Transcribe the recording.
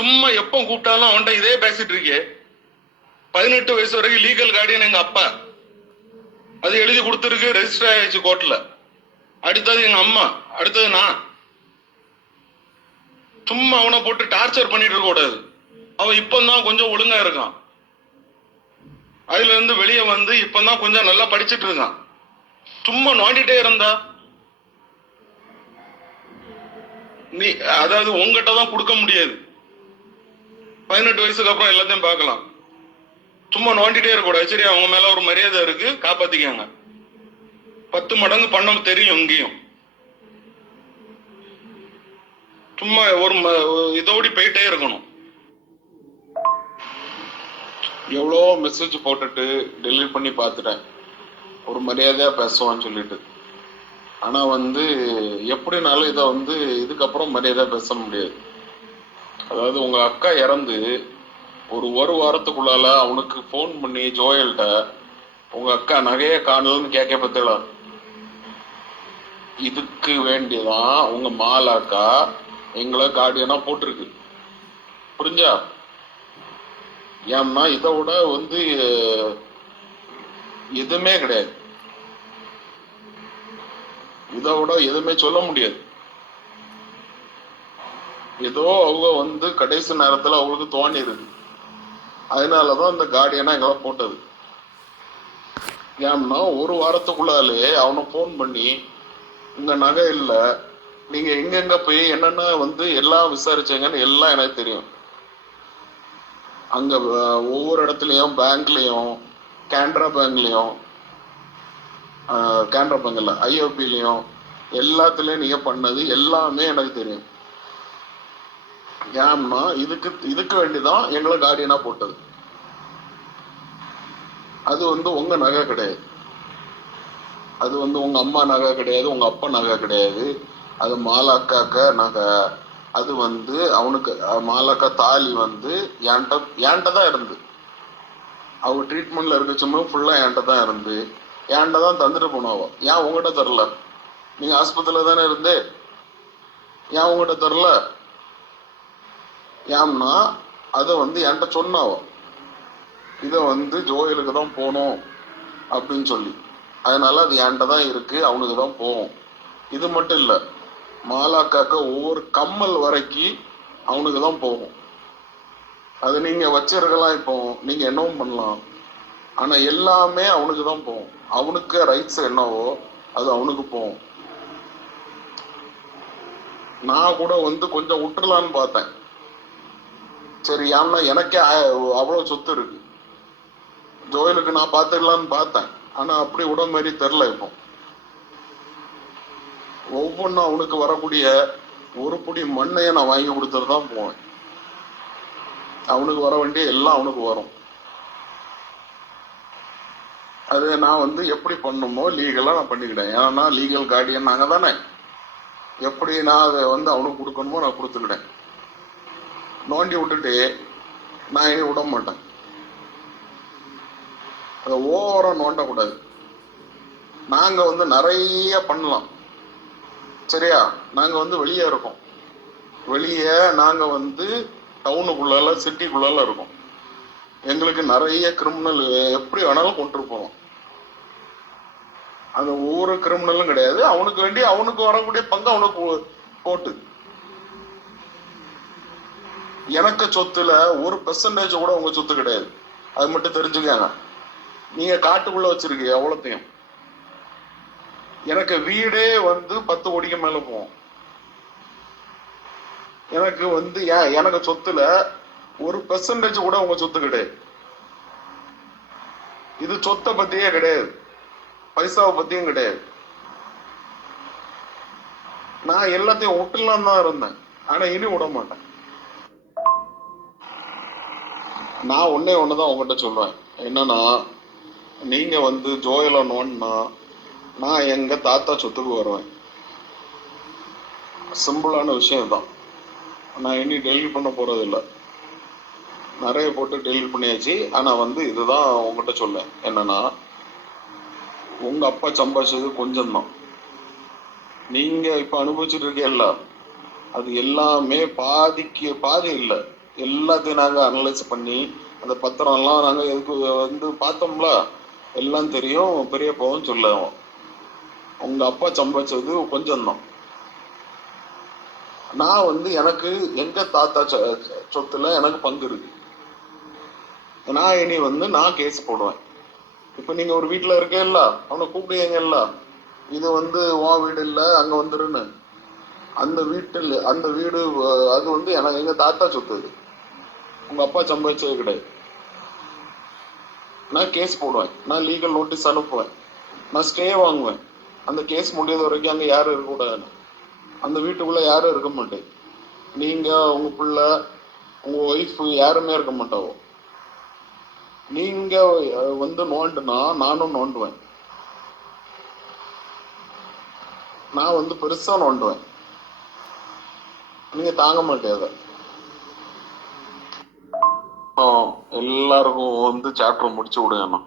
சும்மா எப்போ கூப்பிட்டாலும் அவன்கிட்ட இதே பேசிட்டு இருக்கே. 18 வயசு வரைக்கும் லீகல் கார்டியன் எங்க அப்பா, அது எழுதி கொடுத்துருக்கு, ரெஜிஸ்டர் ஆயிடுச்சு கோர்ட்ல. அடுத்தது எங்க அம்மா, அடுத்தது நான். சும்மா அவனை போட்டு டார்ச்சர் பண்ணிட்டு இருக்க கூடாது. அவன் இப்பதான் கொஞ்சம் ஒழுங்கா இருக்கான். அதுல இருந்து வெளியே வந்து இப்பதான் கொஞ்சம் நல்லா படிச்சுட்டு இருக்கான். சும்மா நோண்டிட்டே இருந்தா நீ, அதாவது உங்ககிட்ட தான் கொடுக்க முடியாது. 18 வயசுக்கு அப்புறம் எல்லாத்தையும் பார்க்கலாம். சும்மா நோண்டிட்டே இருக்கக்கூடாது. சரி, அவங்க மேல ஒரு மரியாதை இருக்கு, காப்பாத்திக்காங்க. 10 மடங்கு பண்ண தெரியும் இங்கேயும். சும்மா ஒரு இதோடி போயிட்டே இருக்கணும். எவ்வளோ மெசேஜ் போட்டுட்டு டெலிட் பண்ணி பார்த்துட்டேன், ஒரு மரியாதையா பேசுவான்னு சொல்லிட்டு. ஆனா வந்து எப்படினாலும் இதை வந்து இதுக்கப்புறம் மரியாதையா பேச முடியாது. அதாவது உங்க அக்கா இறந்து ஒரு வாரத்துக்குள்ளால அவனுக்கு போன் பண்ணி ஜோயல்கிட்ட உங்க அக்கா நகைய காணலன்னு கேட்க பத்தல. இதுக்கு வேண்டியதான் உங்க மாலாக்கா எங்களை கார்டியனா போட்டிருக்கு. புரிஞ்சா? ஏன்னா இதை விட வந்து எதுவுமே கிடையாது. இதை விட எதுவுமே சொல்ல முடியாது. ஏதோ அவங்க வந்து கடைசி நேரத்துல அவங்களுக்கு தோணி இருக்கு, அதனாலதான் இந்த கார்டியனா எங்களை போட்டது. ஏன்னா ஒரு வாரத்துக்குள்ளாலே அவனை போன் பண்ணி உங்க நகை இல்ல, நீங்க எங்கெங்க போய் என்னென்ன வந்து எல்லாம் விசாரிச்சீங்கன்னு எல்லாம் எனக்கு தெரியும். அங்க ஒவ்வொரு இடத்துலயும் பேங்க்லயும், கேனரா பேங்க்லயும், கேனரா பேங்க் இல்ல ஐஓபிலையும் எல்லாத்துலயும் நீங்க பண்ணது எல்லாமே எனக்கு தெரியும். ஏன்னா இதுக்கு வேண்டிதான் எங்களை கார்டியனா போட்டது. அது வந்து உங்க நகை கிடையாது, அது வந்து உங்க அம்மா நகை கிடையாது, உங்க அப்பா நகை கிடையாது. அது மாலாக்காக்க நகை. அது வந்து அவனுக்கு மாலாக்கா தாலி வந்து என்கிட்ட தான் இருந்து, அவ ட்ரீட்மெண்ட்ல இருக்கச்சுமே ஃபுல்லா என்கிட்ட தான் இருந்து என்கிட்ட தான் தந்துட்டு போனாவோ. ஏன் உங்ககிட்ட தரல? நீங்க ஆஸ்பத்திரியில தானே இருந்து, ஏன் உங்ககிட்ட தரல? ஏன்னா அதை வந்து என்கிட்ட சொன்னாவோ, இதை வந்து ஜோயலுக்கு தான் போகணும் அப்படின்னு சொல்லி. அதனால அது என்கிட்ட தான் இருக்கு, அவனுக்கு தான் போகும். இது மட்டும் இல்ல, மாலாக்காக்க ஒவ்வொரு கம்மல் வரைக்கும் அவனுக்கு தான் போகும். அது நீங்க வச்சிருக்கலாம், இப்போ நீங்க என்னவும் பண்ணலாம், ஆனா எல்லாமே அவனுக்கு தான் போகும். அவனுக்கு ரைட்ஸ் என்னவோ அது அவனுக்கு போகும். நான் கூட வந்து கொஞ்சம் விட்டுறலான்னு பார்த்தேன். சரி, ஏன்னா எனக்கே அவ்வளவு சொத்து இருக்கு, ஜோயலுக்கு நான் பார்த்துக்கலான்னு பார்த்தேன். ஆனா அப்படி விட மாதிரி தெரில. இப்போ ஒவ்வொன்றும் அவனுக்கு வரக்கூடிய ஒரு புடி மண்ணைய நான் வாங்கி கொடுத்துட்டு தான் போவேன். அவனுக்கு வர வேண்டிய எல்லாம் அவனுக்கு வரும். அது நான் வந்து எப்படி பண்ணுமோ லீகலா நான் பண்ணிக்கிட்டேன். ஏன்னா லீகல் கார்டியன் நாங்க தானே. எப்படி நான் அதை வந்து அவனுக்கு கொடுக்கணுமோ நான் கொடுத்துக்கிட்டேன். நோண்டி விட்டுட்டு நான் இனி விட மாட்டேன். அதை ஓவரா நோண்டக்கூடாது. நாங்க வந்து நிறைய பண்ணலாம், சரியா? நாங்க வந்து வெளியே இருக்கோம், வெளியே நாங்க வந்து டவுனுக்குள்ளால சிட்டிக்குள்ளால இருக்கோம். எங்களுக்கு நிறைய கிரிமினல் எப்படி வேணாலும் கொண்டு போவோம். அந்த ஒவ்வொரு கிரிமினலும் கிடையாது, அவனுக்கு வேண்டி அவனுக்கு வரக்கூடிய பங்கு அவனுக்கு போட்டு. எனக்கு சொத்துல 1% கூட உங்க சொத்து கிடையாது, அது மட்டும் தெரிஞ்சுக்காங்க. நீங்க காட்டுக்குள்ள வச்சிருக்கீங்க எவ்வளத்தையும். எனக்கு வீடே வந்து 10 கோடிக்கு மேல போகும். எனக்கு வந்து எனக்கு சொத்துல 1% கூட உங்க சொத்து கிடையாது. இது சொத்தை பத்தியே கிடையாது, பைசாவை பத்தியும் கிடையாது. நான் எல்லாத்தையும் விட்டுலாம் தான் இருந்தேன், ஆனா இனி விட மாட்டேன். நான் ஒண்ணுதான் உங்ககிட்ட சொல்றேன், என்னன்னா நீங்க வந்து ஜோயல நோன்னா நான் எங்க தாத்தா சொத்துக்கு வருவேன். சிம்பிளான விஷயம் தான். நான் இனி டெலிட் பண்ண போறது இல்லை, நிறைய போட்டு டெலிட் பண்ணியாச்சு. ஆனா வந்து இதுதான் உங்ககிட்ட சொல்ல, என்னன்னா உங்க அப்பா சம்பாதிச்சது கொஞ்சம் தான். நீங்க இப்ப அனுபவிச்சுட்டு இருக்கீல்ல, அது எல்லாமே பாதிக்கு பாதி இல்லை, எல்லாத்தையும் நாங்க அனலைஸ் பண்ணி அந்த பத்திரம் எல்லாம் நாங்க எதுக்கு வந்து பார்த்தோம்ல, எல்லாம் தெரியும். பெரியப்பாவும் சொல்லுவோம், உங்க அப்பா சம்பாதிச்சது கொஞ்சம் தான். நான் வந்து எனக்கு எங்க தாத்தா சொத்துல எனக்கு பங்கு இருக்கு. நான் இனி வந்து நான் கேஸ் போடுவேன். இப்ப நீங்க ஒரு வீட்டுல இருக்கேல்ல, அவனை கூப்பிடுவீங்கல்ல, இது வந்து உன் வீடு இல்ல அங்க வந்துருன்னு. அந்த வீட்டில் அந்த வீடு அது வந்து எனக்கு எங்க தாத்தா சொத்து. அது உங்க அப்பா சம்பாதிச்சது கிடையாது. நான் கேஸ் போடுவேன், நான் லீகல் நோட்டீஸ் அனுப்புவேன், நான் ஸ்டே வாங்குவேன். அந்த கேஸ் முடியாத வரைக்கும் அங்க யாரும் இருக்கக்கூடாது. அந்த வீட்டுக்குள்ள யாரும் இருக்க மாட்டேன். நீங்க, உங்க பிள்ளை, உங்க ஒய்ஃப் யாருமே இருக்க மாட்டாவோ. நீங்க வந்து நோண்டுனா நானும் நோண்டுவேன். நான் வந்து பெருசா நோண்டுவேன், நீங்க தாங்க மாட்டேத. எல்லாருக்கும் வந்து சாப்டர் முடிச்சு விடுவேன்.